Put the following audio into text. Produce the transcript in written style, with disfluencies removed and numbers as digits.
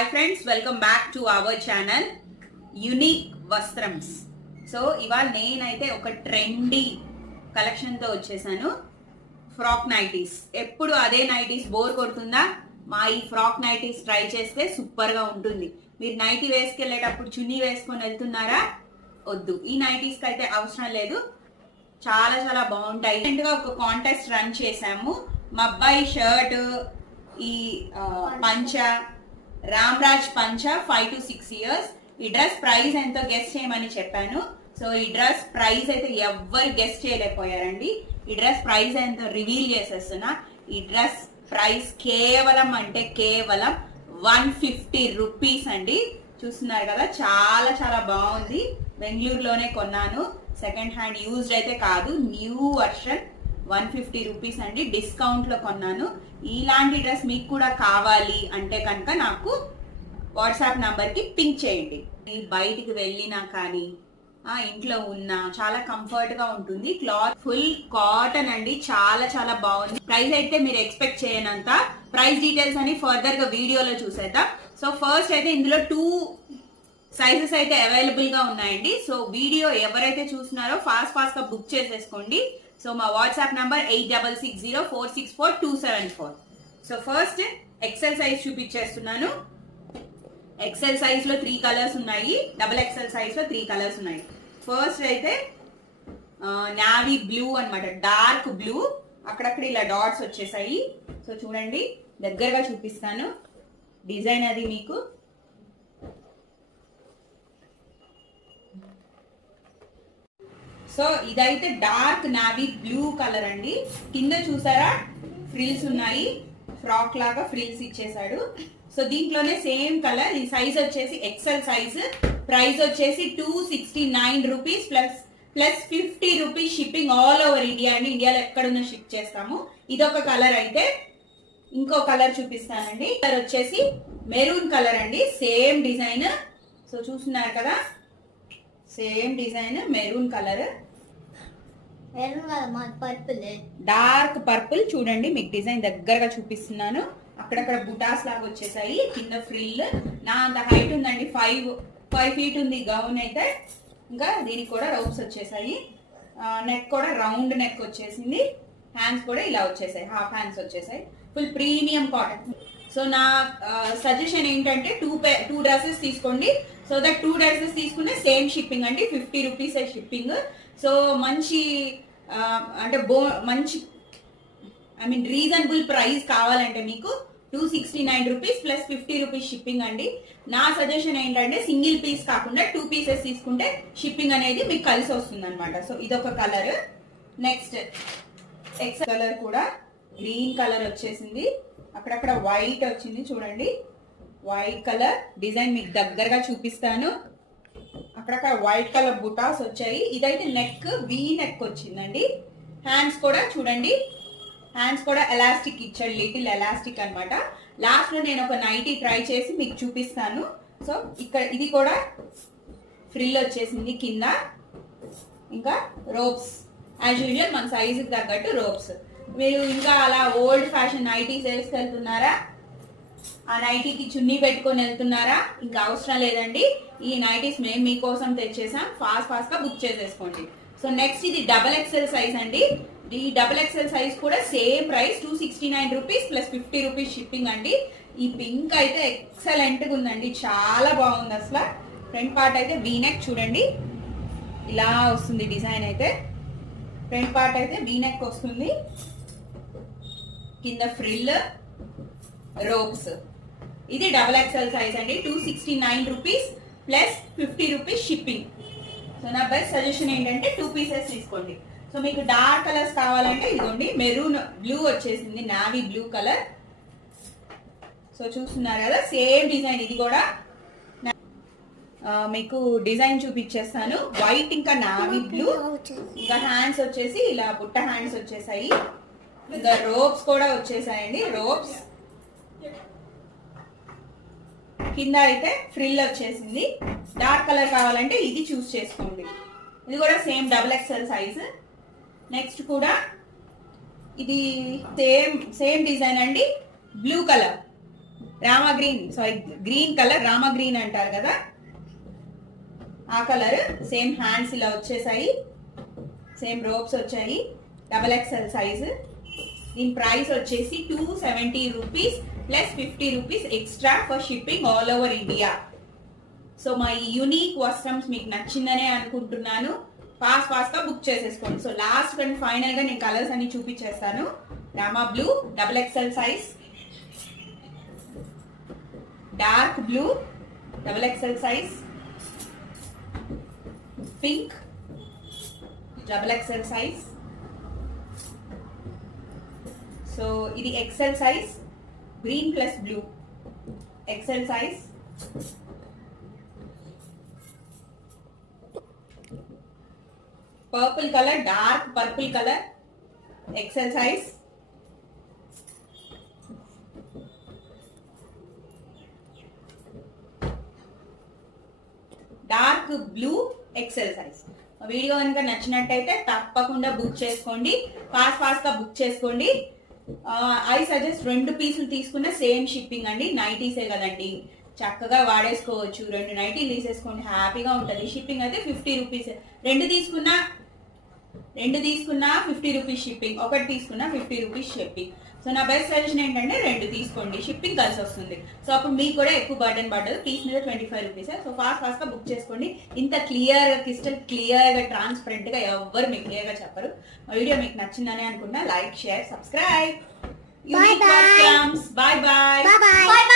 Hi friends, welcome back to our channel unique Vastrams. So ఇవాళ నేనైతే ఒక ట్రెండీ కలెక్షన్తో వచ్చేసాను. Frock nighties. ఎప్పుడు అదే నైటీస్ బోర్ కొడుతుందా? మా ఈ ఫ్రాక్ నైటీస్ ట్రై చేస్తే సూపర్గా ఉంటుంది. మీరు నైటీ వేసుకెళ్ళేటప్పుడు చున్నీ వేసుకొని వెళ్తున్నారా? వద్దు, ఈ నైటీస్కి అయితే అవసరం లేదు. చాలా చాలా బాగుంటాయి. రీసెంట్గా ఒక కాంటెస్ట్ రన్ చేసాము. మా అబ్బాయి షర్ట్, ఈ పంచ, రామ్రాజ్ పంచ 5 to 6 years. ఈ డ్రెస్ ప్రైస్ ఎంతో గెస్ట్ చేయమని చెప్పాను. సో ఈ డ్రెస్ ప్రైస్ అయితే ఎవ్వరు గెస్ట్ చేయలేకపోయారండి. ఈ డ్రెస్ ప్రైస్ ఎంతో రివీల్ చేసేస్తున్నా. ఈ డ్రెస్ ప్రైస్ కేవలం అంటే కేవలం 150 రూపీస్ అండి. చూస్తున్నారు కదా, చాలా చాలా బాగుంది. బెంగళూరులోనే కొన్నాను. సెకండ్ హ్యాండ్ యూజ్డ్ అయితే కాదు, న్యూ వర్షన్. 150 రూపీస్ అండి. డిస్కౌంట్లో కొన్నాను. ఇలాంటి డ్రెస్ మీకు కూడా కావాలి అంటే కనుక నాకు వాట్సాప్ నంబర్కి పింక్ చేయండి. బయటికి వెళ్ళినా కానీ ఇంట్లో ఉన్నా చాలా కంఫర్ట్గా ఉంటుంది. క్లాత్ ఫుల్ కాటన్ అండి, చాలా చాలా బాగుంది. ప్రైస్ అయితే మీరు ఎక్స్పెక్ట్ చేయనంత. ప్రైస్ డీటెయిల్స్ అని ఫర్దర్గా వీడియోలో చూసేద్దాం. సో ఫస్ట్ అయితే ఇందులో 2 సైజెస్ అయితే అవైలబుల్గా ఉన్నాయండి. సో వీడియో ఎవరైతే చూస్తున్నారో ఫాస్ట్గా బుక్ చేసేసుకోండి. సో మా WhatsApp number 8660464274. So first XL size చూపించేస్తున్నాను. ఎక్సెల్ సైజ్ లో 3 కలర్స్ ఉన్నాయి, డబుల్ ఎక్సెల్ సైజ్ లో 3 కలర్స్ ఉన్నాయి. ఫస్ట్ అయితే నావీ బ్లూ అన్నమాట, డార్క్ బ్లూ. అక్కడక్కడ ఇలా డాట్స్ వచ్చేసాయి. సో చూడండి, దగ్గరగా చూపిస్తాను డిజైన్ అది మీకు. సో ఇదైతే డార్క్ నావీ బ్లూ కలర్ అండి. కింద చూసారా ఫ్రిల్స్ ఉన్నాయి, ఫ్రాక్ లాగా ఫ్రిల్స్ ఇచ్చేసాడు. సో దీంట్లోనే సేమ్ కలర్. ఈ సైజ్ వచ్చేసి ఎక్సెల్ సైజ్. ప్రైస్ వచ్చేసి 269 rupees plus 50 rupees shipping all over India అండి. ఇండియాలో ఎక్కడున్నా షిప్ చేస్తాము. ఇదొక కలర్. అయితే ఇంకో కలర్ చూపిస్తానండి. కలర్ వచ్చేసి మెరూన్ కలర్ అండి. Same design. సో చూస్తున్నారు కదా, same design, maroon colour, dark purple. చూడండి, మీకు డిజైన్ దగ్గరగా చూపిస్తున్నాను. అక్కడక్కడ బుటాస్ లాగా వచ్చేసాయి. కింద ఫ్రిల్. నా అంత హైట్ ఉందండి, 5 feet ఉంది గౌన్ అయితే. ఇంకా దీనికి కూడా రౌప్స్ వచ్చేసాయి. నెక్ కూడా రౌండ్ నెక్ వచ్చేసింది. హ్యాండ్స్ కూడా ఇలా వచ్చేసాయి, హాఫ్ హ్యాండ్స్ వచ్చేసాయి. Full premium cotton. సో నా సజెషన్ ఏంటంటే 2 డ్రెస్సెస్ తీసుకోండి. సో దట్ 2 డ్రెస్సెస్ తీసుకునే సేమ్ షిప్పింగ్ అండి, 50 రూపీస్ షిప్పింగ్. సో మంచి అంటే మంచి రీజనబుల్ ప్రైస్ కావాలంటే మీకు 269 రూపీస్ ప్లస్ 50 రూపీస్ షిప్పింగ్ అండి. నా సజెషన్ ఏంటంటే సింగిల్ పీస్ కాకుండా 2 పీసెస్ తీసుకుంటే షిప్పింగ్ అనేది మీకు కలిసి వస్తుంది అనమాట. సో ఇదొక కలర్. నెక్స్ట్ ఎక్స్ కలర్ కూడా గ్రీన్ కలర్ వచ్చేసింది. అక్కడక్కడ వైట్ వచ్చింది. చూడండి, వైట్ కలర్ డిజైన్ మీకు దగ్గరగా చూపిస్తాను. అక్కడక్కడ వైట్ కలర్ బుటాస్ వచ్చాయి. ఇదైతే నెక్ వీ నెక్ వచ్చిందండి. హ్యాండ్స్ కూడా చూడండి, హ్యాండ్స్ కూడా ఎలాస్టిక్ ఇచ్చాడు, లిటిల్ ఎలాస్టిక్ అనమాట. లాస్ట్ లో నేను ఒక నైటీ ట్రై చేసి మీకు చూపిస్తాను. సో ఇక్కడ ఇది కూడా ఫ్రిల్ వచ్చేసింది కింద. ఇంకా రోప్స్ యాజ్ యూజువల్ మన సైజుకి తగ్గట్టు రోప్స్. మీరు ఇంకా అలా ఓల్డ్ ఫ్యాషన్ నైటీస్ వేసుకెళ్తున్నారా? ఆ నైటీకి చున్నీ పెట్టుకొని వెళ్తున్నారా? ఇంకా అవసరం లేదండి. ఈ నైటీస్ మేము మీకోసం తెచ్చేసాం. ఫాస్ట్గా బుక్ చేసేసుకోండి. సో నెక్స్ట్ ఇది డబల్ ఎక్సెల్ సైజ్ అండి. ఈ డబల్ ఎక్సెల్ సైజ్ కూడా same price 269 rupees plus 50 rupees shipping అండి. ఈ పింక్ అయితే ఎక్సలెంట్గా ఉందండి, చాలా బాగుంది అసలు. ఫ్రంట్ పార్ట్ అయితే వీనెక్ చూడండి, ఇలా వస్తుంది డిజైన్ అయితే. ఫ్రంట్ పార్ట్ అయితే వీనెక్ వస్తుంది, కింద ఫ్రిల్, రోప్స్. ఇది డబల్ ఎక్సెల్ సైజ్ అండి. 269 rupees plus 50 rupees shipping. So నా బెస్ట్ సజెషన్ ఏంటంటే 2 పీసెస్ తీసుకోండి. సో మీకు డార్క్ కలర్స్ కావాలంటే ఇదిగోండి, మెరూన్ బ్లూ వచ్చేసింది, నావీ బ్లూ కలర్. సో చూస్తున్నారు కదా, సేమ్ డిజైన్. ఇది కూడా మీకు డిజైన్ చూపించేస్తాను. వైట్ ఇంకా నావీ బ్లూ. ఇంకా హ్యాండ్స్ వచ్చేసి ఇలా బుట్ట హ్యాండ్స్ వచ్చేసాయి. ఇంకా రోప్స్ కూడా వచ్చేసాయండి. రోప్స్ కింద అయితే ఫ్రిల్ వచ్చేసింది. డార్క్ కలర్ కావాలంటే ఇది చూస్ చేసుకోండి. ఇది కూడా same double XL size. Next కూడా ఇది సేమ్ డిజైన్ అండి, blue colour. Rama green, sorry green colour, Rama green అంటారు కదా ఆ కలర్. సేమ్ హ్యాండ్స్ ఇలా వచ్చేసాయి, సేమ్ రోప్స్ వచ్చాయి, XXL సైజ్. దీని ప్రైస్ వచ్చేసి 270 rupees plus 50 rupees extra for shipping all over India. So మా యూనిక్ వస్త్రమ్స్ మీకు నచ్చిందనే అనుకుంటున్నాను. ఫాస్ట్ గా బుక్ చేసేసుకోండి. సో లాస్ట్ అండ్ ఫైనల్ గా నేను కలర్స్ అన్ని చూపించేస్తాను. Rama blue XXL size, dark blue XXL size, pink XXL size. So ఇది XL size, green plus blue XL size, purple colour, dark purple colour XL size, dark blue XL size. Video కనుక నచ్చినట్టయితే తప్పకుండా book చేసుకోండి, fast గా book చేసుకోండి. I suggest 2 పీసులు తీసుకున్న same shipping అండి. నైటీసే కదండి, చక్కగా వాడేసుకోవచ్చు. 2 నైటీలు తీసేసుకోండి, హ్యాపీగా ఉంటుంది. షిప్పింగ్ అయితే 50 రూపీస్. 2 తీసుకున్నా 50 రూపీస్ షిప్పింగ్, 1 తీసుకున్నా 50 రూపీస్ షిప్పింగ్. సో నా బెస్ట్ సజెషన్ ఏంటంటే 2 తీసుకోండి, షిప్పింగ్ కలిసి వస్తుంది. సో అప్పుడు మీకు కూడా ఎక్కువ బర్డెన్ పడదు. పీస్ మీద 25 రూపీస్. సో ఫాస్ట్ గా బుక్ చేసుకోండి. ఇంత క్లియర్ గా, క్రిస్టల్ క్లియర్ గా, ట్రాన్స్పరెంట్ గా ఎవరు మీకు క్లియర్ గా చెప్పరు. మా వీడియో మీకు నచ్చిందని అనుకున్నా. Like, share, subscribe. Bye bye.